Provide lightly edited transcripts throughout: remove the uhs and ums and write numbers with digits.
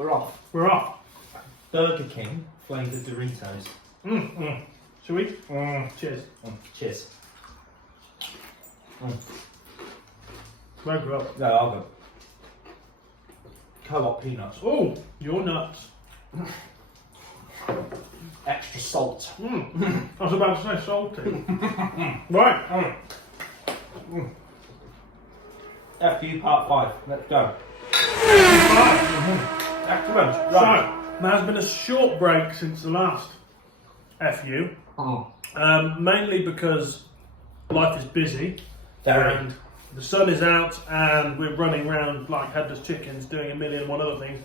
We're off. We're off. Burger King flavoured Doritos. Shall we? Cheers. Cheers. Where go up? No, I'll go. Co-op peanuts. Oh, you're nuts. Extra salt. I was about to say salty. Right. FU part 5. Let's go. Excellent. So, Right. there has been a short break since the last FU. Mainly because life is busy. Very. And the sun is out and we're running around like headless chickens doing a million and one other things.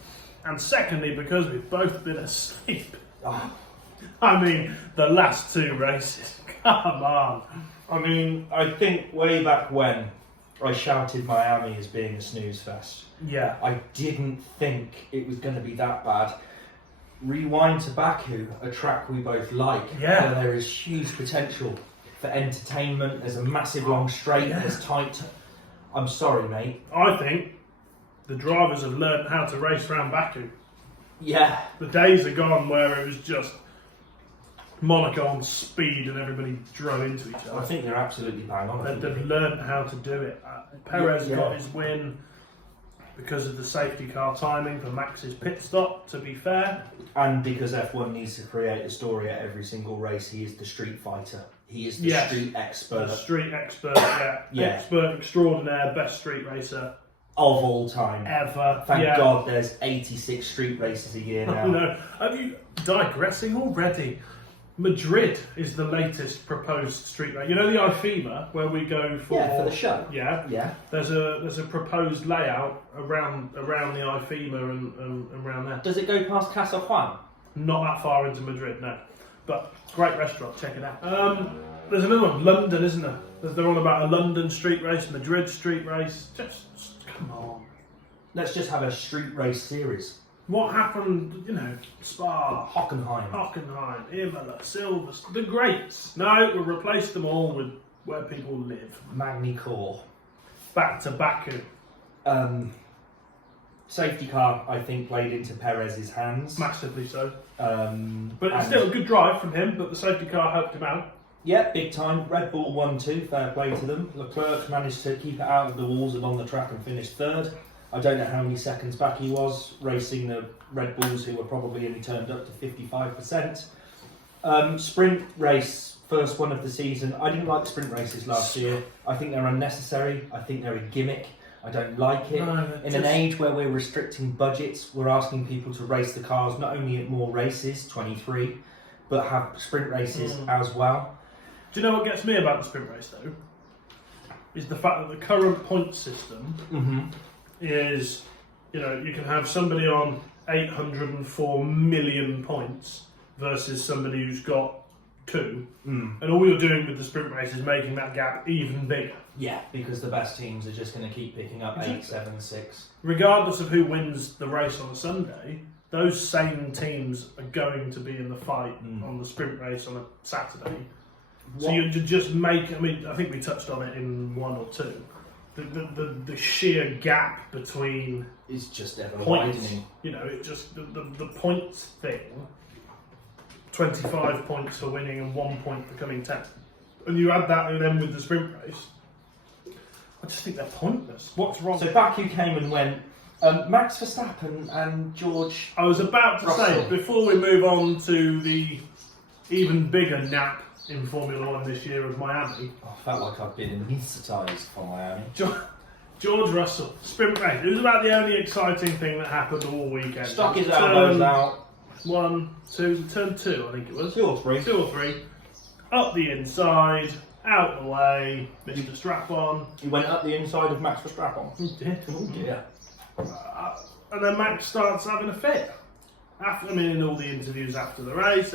And secondly, because we've both been asleep. I mean, the last 2 races. Come on. I mean, I think way back when I shouted Miami as being a snooze fest. Yeah. I didn't think it was going to be that bad. Rewind to Baku, a track we both like. Yeah. Where there is huge potential for entertainment. There's a massive long straight. Yeah. There's tight. I'm sorry, mate. I think the drivers have learned how to race around Baku. Yeah. The days are gone where it was just Monaco on speed and everybody drove into each I other. think they're absolutely bang on. They've learned how to do it. Perez Yeah. got his win because of the safety car timing for Max's pit stop, to be fair. And because F1 needs to create a story at every single race, he is the street fighter. He is the Yes. street expert The street expert, yeah. Yeah. Expert extraordinaire, best street racer of all time. ever. Thank yeah. God there's 86 street races a year now. No, have you digressing already? Madrid is the latest proposed street race. You know the IFEMA where we go for Yeah, for the show. Yeah. Yeah. There's a proposed layout around the IFEMA and around there. Does it go past Casa Juan? Not that far into Madrid, no. But great restaurant, check it out. There's another one, London, isn't there? They're on about a London street race, Madrid street race. Just come on. Let's just have a street race series. What happened, Spa, Hockenheim. Imola, Silverstone, the greats. No, we'll replace them all with where people live. Magny-Cours. Back to Baku. Safety car, I think, played into Perez's hands. Massively so. But It's still a good drive from him, but the safety car helped him out. Yeah, big time. Red Bull 1-2, fair play to them. Leclerc managed to keep it out of the walls along the track and finish 3rd. I don't know how many seconds back he was, racing the Red Bulls who were probably only turned up to 55%. Sprint race, first one of the season. I didn't like sprint races last year. I think they're unnecessary. I think they're a gimmick. I don't like it. In an age where we're restricting budgets, we're asking people to race the cars not only at more races, 23, but have sprint races as well. Do you know what gets me about the sprint race though? Is the fact that the current point system is, you can have somebody on 804 million points versus somebody who's got 2. And all you're doing with the sprint race is making that gap even bigger. Yeah, because the best teams are just going to keep picking up 8, 7, 6. Regardless of who wins the race on a Sunday, those same teams are going to be in the fight on the sprint race on a Saturday. So you just make, I think we touched on it in 1 or 2. The sheer gap between is just ever points, widening. it just the points thing. 25 points for winning and 1 point for coming 10th, and you add that then with the sprint race. I just think they're pointless. What's wrong? So Baku came and went. Max Verstappen and George. I was about to Russell. say before we move on to the even bigger nap in Formula 1 this year of Miami. I felt like I've been anaesthetised for Miami. George Russell, sprint race. It was about the only exciting thing that happened all weekend. Stuck his elbows out. 1, 2, turn 2, I think it was. 2 or 3. 2 or 3. Up the inside, out the way, Mr. Strap-on. He went up the inside of Max Verstappen. He did. Oh dear. And then Max starts having a fit. In all the interviews after the race.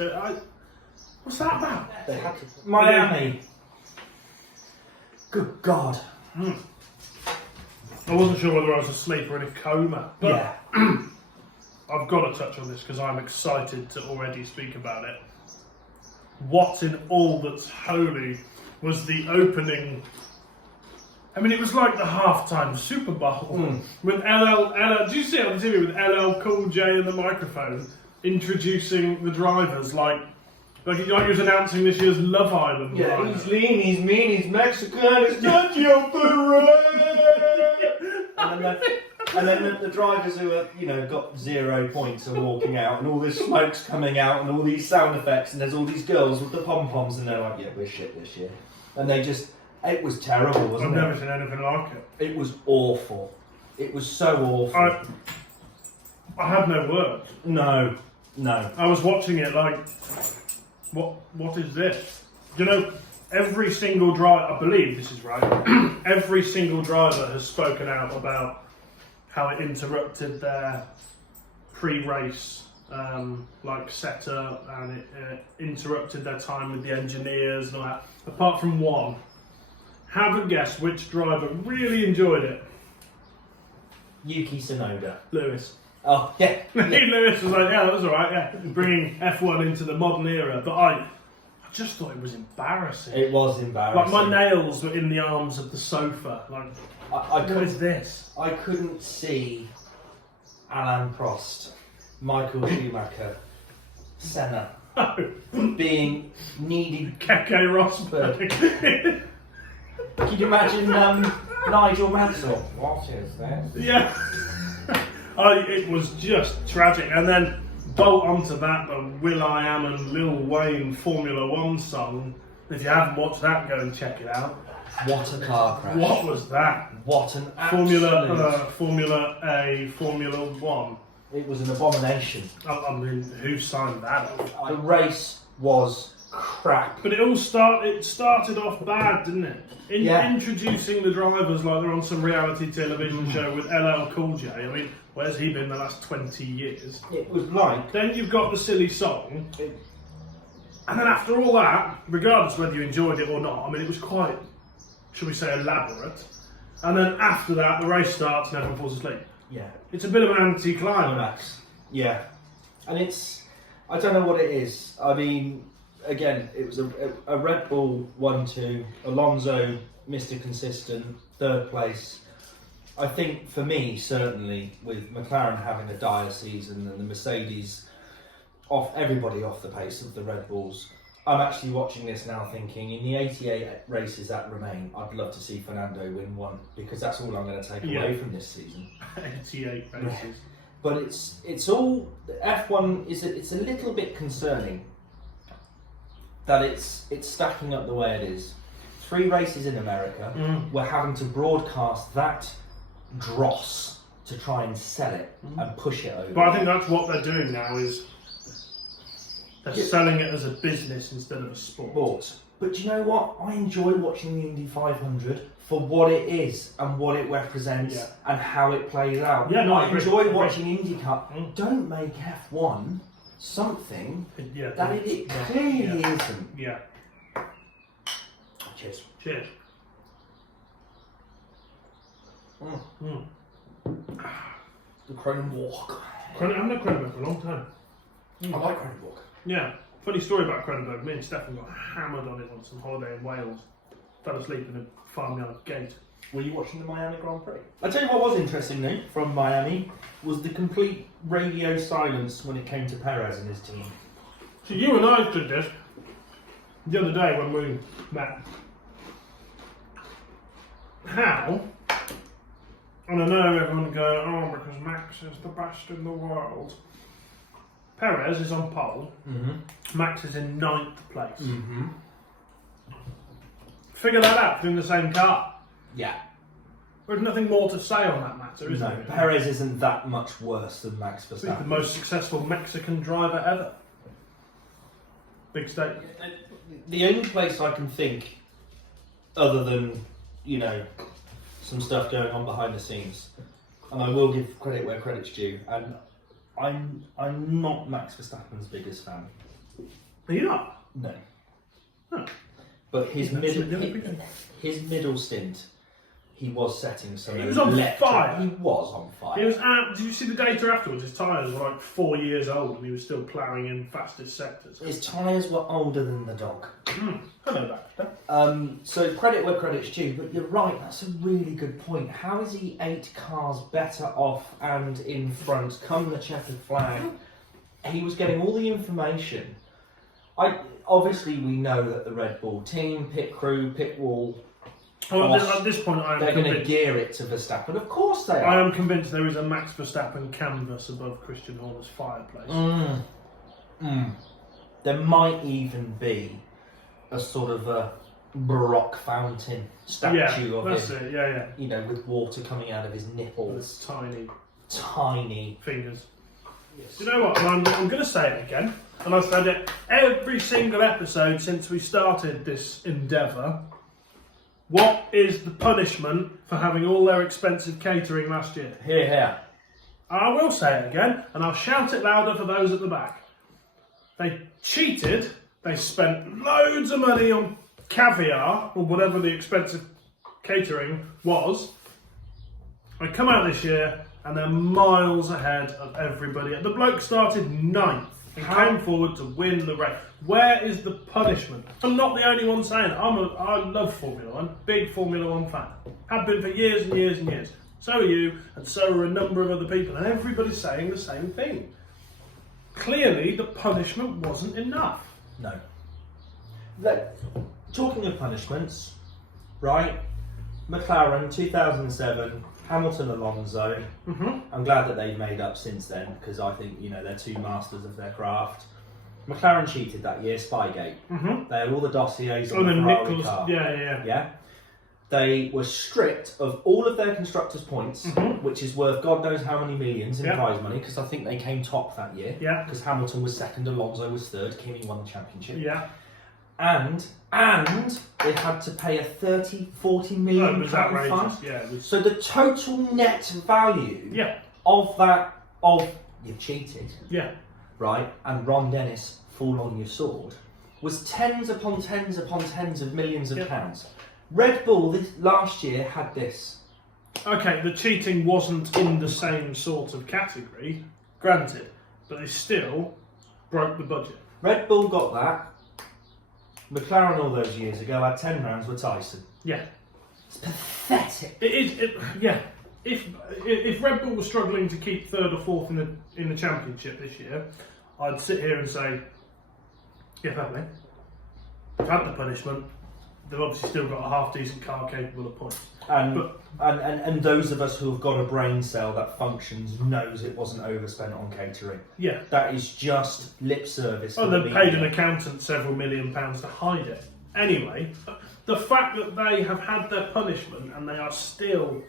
What's that about? They had to. Miami. Good God. I wasn't sure whether I was asleep or in a coma. But Yeah. I've got to touch on this because I'm excited to already speak about it. What in all that's holy was the opening I mean, it was like the halftime Super Bowl with LL. Do you see it on TV with LL Cool J and the microphone introducing the drivers like he was announcing this year's Love Island? Yeah, driver. he's lean, he's mean, he's Mexican, he's dirty on the road. And then the drivers who are, got 0 points are walking out, and all this smoke's coming out, and all these sound effects, and there's all these girls with the pom-poms, and they're like, yeah, we're shit this year. And it was terrible, wasn't it? I've never seen anything like it. It was awful. It was so awful. I had no words. No. I was watching it like, what is this? Every single driver, I believe this is right, every single driver has spoken out about how it interrupted their pre-race setup, and it interrupted their time with the engineers and all that. Apart from one. Have a guess which driver really enjoyed it. Yuki Tsunoda. Lewis. Oh, yeah. Lewis was like, yeah, that was alright, yeah. Bringing F1 into the modern era. But I just thought it was embarrassing. It was embarrassing. Like, my nails were in the arms of the sofa. Like, what is this? I couldn't see Alain Prost, Michael Schumacher, Senna being needed. Keke Rosberg. Can you imagine Nigel Mansell? What is this? Yeah. It was just tragic. And then bolt onto that the Will.i.am and Lil Wayne Formula One song. If you haven't watched that, go and check it out. What a car crash. What was that? What an absolute... Formula One. It was an abomination. I mean, who signed that off? The race was crap. But it started off bad, didn't it? Introducing the drivers like they're on some reality television show with LL Cool J. I mean, where's he been the last 20 years? It was like... Then you've got the silly song. And then after all that, regardless whether you enjoyed it or not, I mean, it was quite, shall we say, elaborate. And then after that, the race starts and everyone falls asleep. Yeah. It's a bit of an anti-climax. Yeah. And I don't know what it is. I mean... Again, it was a Red Bull 1-2, Alonso, Mr. Consistent, third place. I think for me, certainly, with McLaren having a dire season and the Mercedes everybody off the pace of the Red Bulls, I'm actually watching this now thinking, in the 88 races that remain, I'd love to see Fernando win one, because that's all I'm going to take away from this season. 88 races. But it's all, F1, it's a little bit concerning that it's stacking up the way it is. 3 races in America, we're having to broadcast that dross to try and sell it and push it over. But I think that's what they're doing now, is they're selling it as a business instead of a sport. But do you know what? I enjoy watching the Indy 500 for what it is and what it represents and how it plays out. Yeah, no, I enjoy watching IndyCar. Don't make F1 something that it clearly isn't. Yeah. Cheers. Cheers. The Cronenberg. I haven't had Cronenberg for a long time. I like Cronenberg. Yeah. Funny story about Cronenberg. Me and Stefan got hammered on it on some holiday in Wales. Fell asleep in a farmyard gate. Were you watching the Miami Grand Prix? I tell you what was interesting though, from Miami, was the complete radio silence when it came to Perez and his team. So you and I did this the other day when we met. How? And I know everyone would go, oh, because Max is the best in the world. Perez is on pole. Max is in 9th place. Figure that out, doing the same car. Yeah. There's nothing more to say on that matter, is there? Perez isn't that much worse than Max Verstappen. He's the most successful Mexican driver ever. Big statement. The only place I can think, other than, some stuff going on behind the scenes, and I will give credit where credit's due, and I'm not Max Verstappen's biggest fan. Are you not? No. Huh. But his middle stint, he was setting some. He was on fire. He was on fire. He was out. Did you see the data afterwards? His tyres were like 4 years old, and he was still ploughing in fastest sectors. His tyres were older than the dog. Hello, Baxter. So credit where credit's due, but you're right. That's a really good point. How is he 8 cars better off and in front? Come the checkered flag. He was getting all the information. Obviously we know that the Red Bull team, pit crew, pit wall. At this point, they're going to gear it to Verstappen. Of course they are. I am convinced there is a Max Verstappen canvas above Christian Horner's fireplace. There might even be a sort of a Baroque fountain statue of him. Yeah. You know, with water coming out of his nipples. Tiny fingers. Yes. You know what? I'm going to say it again, and I've said it every single episode since we started this endeavour. What is the punishment for having all their expensive catering last year? Here. I will say it again, and I'll shout it louder for those at the back. They cheated. They spent loads of money on caviar, or whatever the expensive catering was. They come out this year, and they're miles ahead of everybody. The bloke started 9th and came forward to win the race. Where is the punishment? I'm not the only one saying it. I love Formula 1, big Formula 1 fan. Have been for years and years and years. So are you, and so are a number of other people, and everybody's saying the same thing. Clearly, the punishment wasn't enough. No. Talking of punishments, right? McLaren, 2007, Hamilton, Alonso. I'm glad that they've made up since then, because I think, they're two masters of their craft. McLaren cheated that year, Spygate. They had all the dossiers on the Ferrari car. Yeah. They were stripped of all of their constructors' points, which is worth God knows how many millions in prize money, because I think they came top that year. Yeah. Because Hamilton was second, Alonso was third, Kimi won the championship. Yeah. And they had to pay a 40 million pound fine. Yeah, So the total net value of you cheated. Yeah. Right, and Ron Dennis, fall on your sword, was tens upon tens upon tens of millions of pounds. Red Bull last year had this. Okay, the cheating wasn't in the same sort of category, granted, but they still broke the budget. Red Bull got that. McLaren all those years ago had 10 rounds with Tyson. Yeah. It's pathetic. It is. If Red Bull was struggling to keep 3rd or 4th in the championship this year, I'd sit here and say, yeah, fair play. They've had the punishment. They've obviously still got a half decent car capable of points. And those of us who have got a brain cell that functions knows it wasn't overspent on catering. Yeah. That is just lip service. Oh, they've paid an accountant several £million to hide it. Anyway, the fact that they have had their punishment and they are still...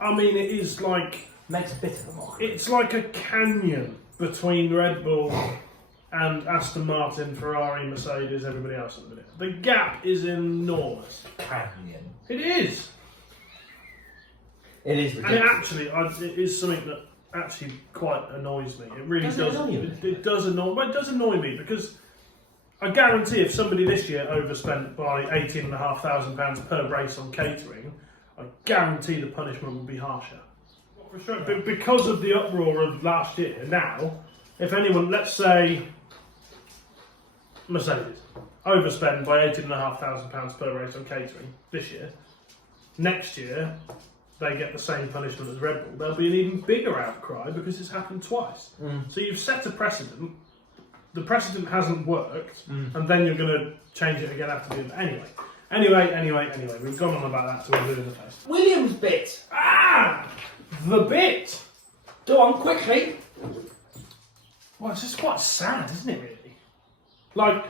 I mean, it is like... Makes a bit of a mockery. It's like a canyon between Red Bull and Aston Martin, Ferrari, Mercedes, everybody else at the minute. The gap is enormous. Canyon. It is. It is And ridiculous. it is something that actually quite annoys me. It really does. It does annoy. Well, it does annoy me because I guarantee if somebody this year overspent by £18,500 per race on catering, I guarantee the punishment would be harsher. But because of the uproar of last year, now, if anyone, let's say Mercedes, overspend by £18,500 per race on catering this year, next year they get the same punishment as Red Bull, there'll be an even bigger outcry because it's happened twice. So you've set a precedent, the precedent hasn't worked, and then you're going to change it again after the end. Anyway, we've gone on about that, so we're blue in the face. Williams bit! The bit! Go on, quickly! Well, it's just quite sad, isn't it, really? Like...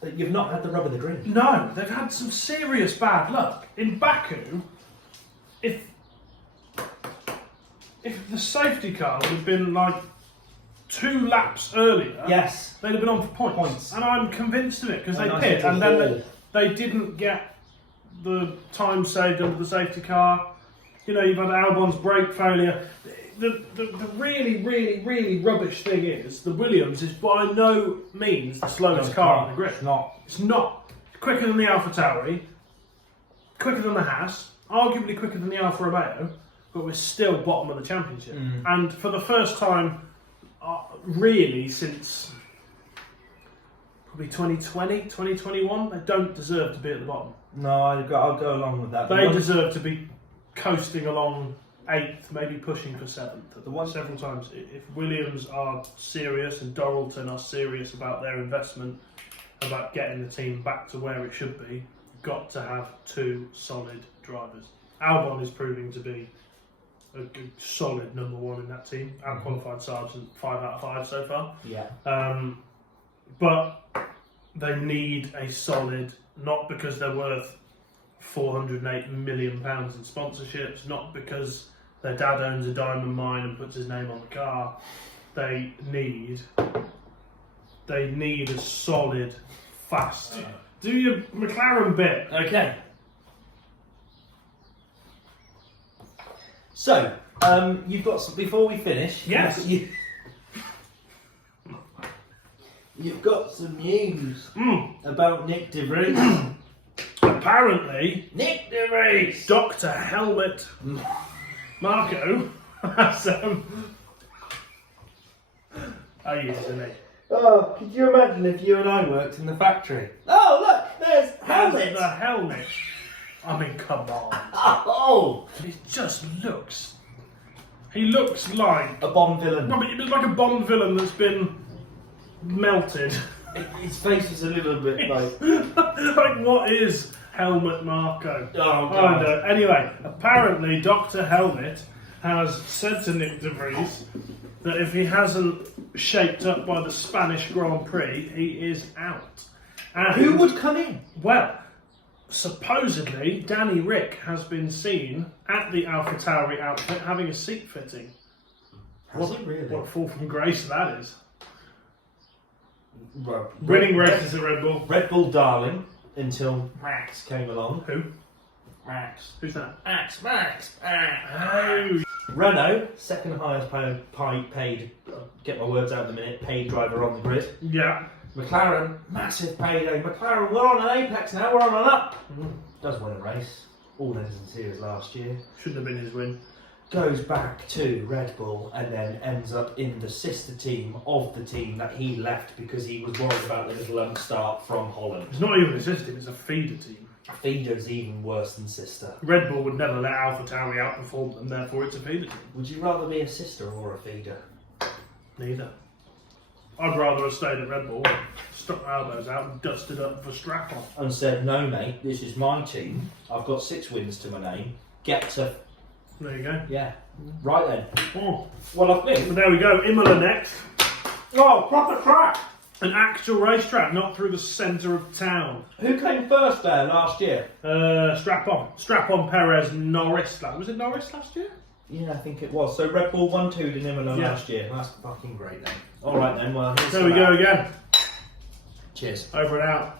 That you've not had the rub of the green. No, they've had some serious bad luck. In Baku, if the safety car had been like 2 laps earlier, yes, they'd have been on for points. And I'm convinced of it because they nice pit and then ball. they didn't get the time saved under the safety car. You know, you've had Albon's brake failure. The really, really, really rubbish thing is the Williams is by no means the slowest car on the grid. It's not. It's not. It's quicker than the AlphaTauri, quicker than the Haas, arguably quicker than the Alfa Romeo, but we're still bottom of the championship. And for the first time, really, since probably 2020, 2021, they don't deserve to be at the bottom. No, I'll go along with that. They deserve to be coasting along 8th, maybe pushing for 7th. Several times. If Williams are serious and Doralton are serious about their investment, about getting the team back to where it should be, got to have 2 solid drivers. Albon is proving to be a good, solid number 1 in that team. Out-qualified Sargent 5 out of 5 so far. Yeah. But they need a solid, not because they're worth £408 million in sponsorships, not because their dad owns a diamond mine and puts his name on the car. They need a solid, fast. Do your McLaren bit. Okay. So, you've got some, before we finish. Yes. You've got some news about Nick De Vries. Apparently, Nick De Vries. Dr. Helmut Marko has isn't he? Oh, could you imagine if you and I worked in the factory? Oh, look, there's Helmut. The helmet. I mean, come on. Oh, He just looks. He looks like. a Bond villain. No, but it's like a Bond villain that's been melted. His face is a little bit like. Like, what is Helmut Marko? Oh, I God. know. Anyway, apparently Dr. Helmet has said to Nick De Vries that if he hasn't shaped up by the Spanish Grand Prix, he is out. And, Who would come in? well, supposedly Danny Rick has been seen at the AlphaTauri outfit having a seat fitting. Has he really? What a fall from grace that is. Well, Winning races at Red Bull. Red Bull darling until Max came along. Who? Max. Who's that? Max. Oh, Renault, second highest paid, get my words out in a minute, paid driver on the grid. yeah. McLaren, massive payday. McLaren, we're on an apex now, we're on an up. Does win a race, all ends in tears last year. Shouldn't have been his win. Goes back to Red Bull and then ends up in the sister team of the team that he left because he was worried about the little upstart from Holland. It's not even a system, it's a feeder team. Feeder's even worse than sister. Red Bull would never let AlphaTauri outperform them, therefore it's a feeder team. Would you rather be a sister or a feeder? Neither. I'd rather have stayed at Red Bull, stuck my elbows out and dusted up for strap-on. And said, no mate, this is my team. I've got 6 wins to my name. Get to... There you go. Yeah. Right then. Oh. Well, I think... But there we go, Imola next. Oh, proper track! An actual racetrack, not through the centre of town. Who came first there last year? Strap-on Perez, Norris. Was it Norris last year? Yeah, I think it was. So Red Bull 1-2'd in Imola Yeah. last year. That's fucking great then. Alright then, well... here's There we to go that. again. Cheers. Over and out.